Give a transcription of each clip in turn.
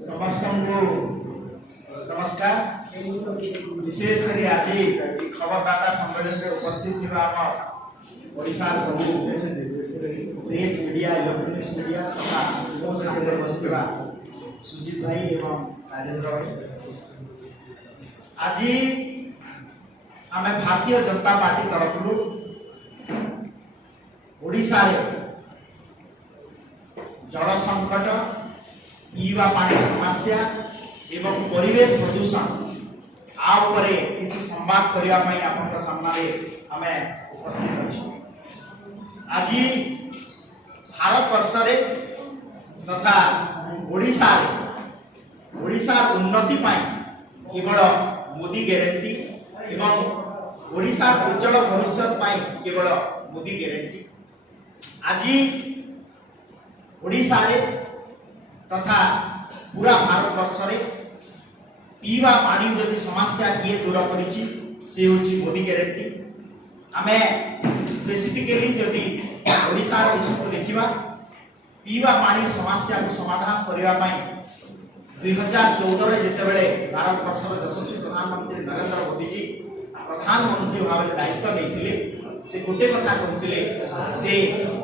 समस्त को नमस्कार। विशेषकर आज खबरदाता सम्मेलन में उपस्थित ओडिशा सब प्रेस मीडिया इलेक्ट्रोनिक्स मीडिया तथा मो सामने बसवा सुजीत भाई एवं राजेंद्र भाई, आज आम भारतीय जनता पार्टी तरफ ओडिशा रे जल संकट, पीवा पानी समस्या एवं परिवेश प्रदूषण आउपरे किसी संवाद करने आपन सामने आम उपस्थित अच्छे। आज भारत वर्ष तथा ओडिशा उन्नति केवल मोदी ग्यारंटी एवं ओडिशा उज्जवल भविष्य केवल मोदी ग्यारंटी। आज ओडिशा रे तथा पूरा भारत वर्ष रे पीवा पानी जदि समस्या किए दूर करिछि से होछि मोदी ग्यारंटी। आमे स्पेसिफिकली जदि ओडिशा रे इशू को देखिबा, पीवा पानी समस्या को समाधान करबा पई 2014 रे जेतेबेले भारत वर्ष रे यशस्वी प्रधानमंत्री नरेंद्र मोदी जी प्रधानमंत्री भाव दायित्व लेथिले, से गोटे कथा कहते से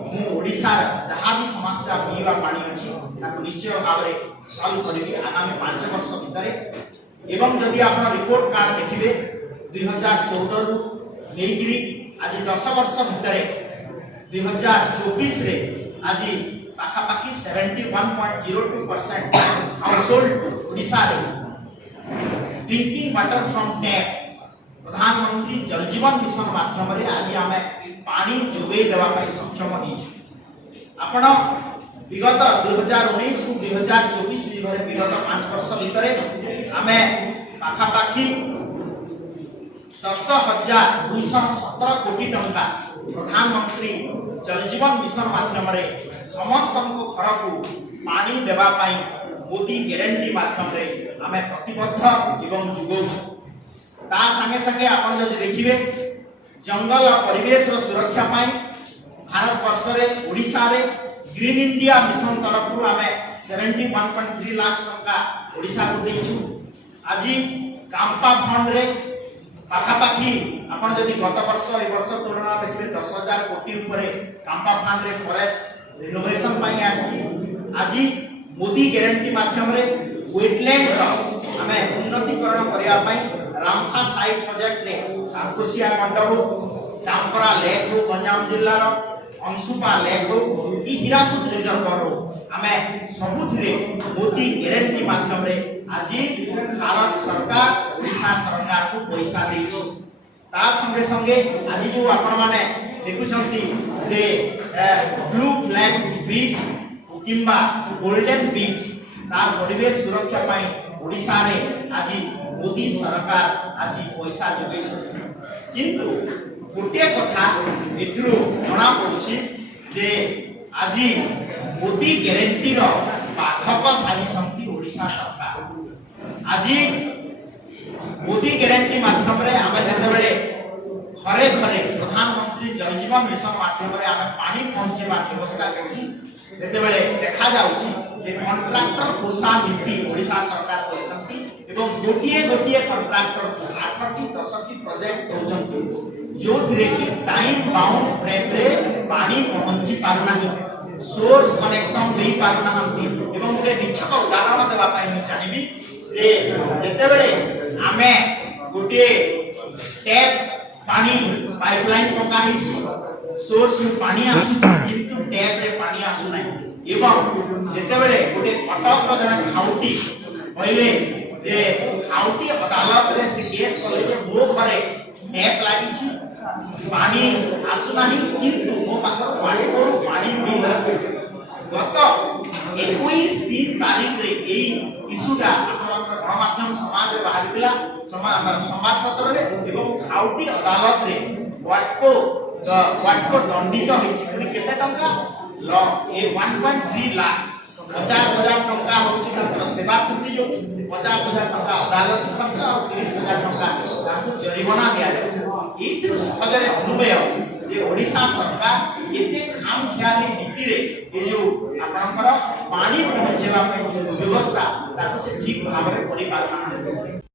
मु ओडिशा जहाँ भी समस्या पीवा पानी अच्छी निश्चय भाव में सल्व करी आगामी 5 वर्ष भितर। एवं जदि आप रिपोर्ट कार्ड देखिए 2014 रु नहीं आज 10 वर्ष भितर 2024 रे आज पाखापाखि 71.02% हाउसहोल्ड ओडिशा रे ड्रिंकिंग वाटर फ्रॉम टैप प्रधानमंत्री जल जीवन मिशन माध्यम रे आज आम पानी जोगे देवा सक्षम होइछु। आपण विगत 2019 को 2024 विगत 5 वर्ष भितर आम पाखापाखि 10,217 कोटी टंका प्रधानमंत्री जल जीवन मिशन माध्यम रे समस्त घर को पानी देवा मोदी ग्यारंटी माध्यम रे आम प्रतिबद्ध एवं जुगौछु। ता संगे संगे आप देखिए जंगल और परिवेश सुरक्षा पाई भारत वर्ष रे ओडिशा रे ग्रीन इंडिया मिशन तरफ आम 71.3 लाख टंका ओडिशा को देइछु। आज कांपा फंड रे पाखापाखि आपण जदि गत वर्ष ए वर्ष तुलना देखिए 10,000 कोटी ऊपर कांपा फंड रे फॉरेस्ट रिनोवेशन पाई आसी। आज मोदी ग्यारंटी माध्यम रे वेटलैंड आम उन्नतीकरण करबा पाई रामसा साइट प्रोजेक्ट रे सांकोशिया मंडल हो, चांपरा लेक हो, गंजाम जिल्ला रो अंशुपा लेक हो कि हीराकुद रिजर्वर हो, आमे सबुथिरे मोदी ग्यारंटी माध्यम रे आज भारत सरकार ओडिशा सरकार को पैसा देछि। ता संगे संगे आज जो आपण माने देखुछंती जे ब्लू फ्लैग बीच किंबा गोल्डन बीच तार परिवेश सुरक्षा पाई ओडिशा रे आज मोदी सरकार आज पैसा जोगे। किंतु गोटे कथा एथुरु जना पड़ुछि जे आज मोदी ग्यारंटी रो पाठक साजिसंती ओडिशा सरकार। आज मोदी ग्यारंटी माध्यम रे आमे जेतेबेले घरे घरे प्रधानमंत्री जल जीवन मिशन माध्यम रे आमे पानी पहुंचेबा व्यवस्था करी जेतेबेले देखा जाउछि जे कॉन्ट्रैक्टर पोषा नीति ओडिशा सरकार करछंती एवं गोटिए गोटिए कॉन्ट्रैक्टर 8-10 प्रोजेक्ट दउछंती जो थिरे कि टाइम बाउंड फ्रेम रे पानी पहुंची पारना सोर्स कनेक्शन देई पारना एवं से निछक उदाहरण देबा पाई मैं चाहिबी जे जेतेबेले आमे गोटिए टैप पानी पाइपलाइन पका हिची सोर्स में पानी आसु किंतु टैप रे पानी आसु नै एवं जेतेबेले गोटे कटक जन खाउटी पहिले जे खाउटी अदालत रे से केस कले जे मो घरे टैप लागि छी पानी आसु नाही किंतु मो पाखर पानी बिल आसे। गत 21 तारीख रे एई इशूटा गणमाध्यम समाज रे बाहर दिला संवाद पत्र रे एवं खाउटी अदालत रे वाटको दंडित होइछि केते टंका ए 1.3 लाख 50,000 टंका होछि तर सेवा पूर्ति जो 50,000 टंका अदालत खर्च और 30,000 टंका ताकू जरिमाना दिया जाय। एथि सहजरे अनुमेय जे ओडिशा सरकार एते खाम ख्याली नीति रे ए जो आपनकर पानी पहुंचेबा पे व्यवस्था ତାକୁ ସେ ଠିକ୍ ଭାବରେ କରିପାରୁନାହାନ୍ତି।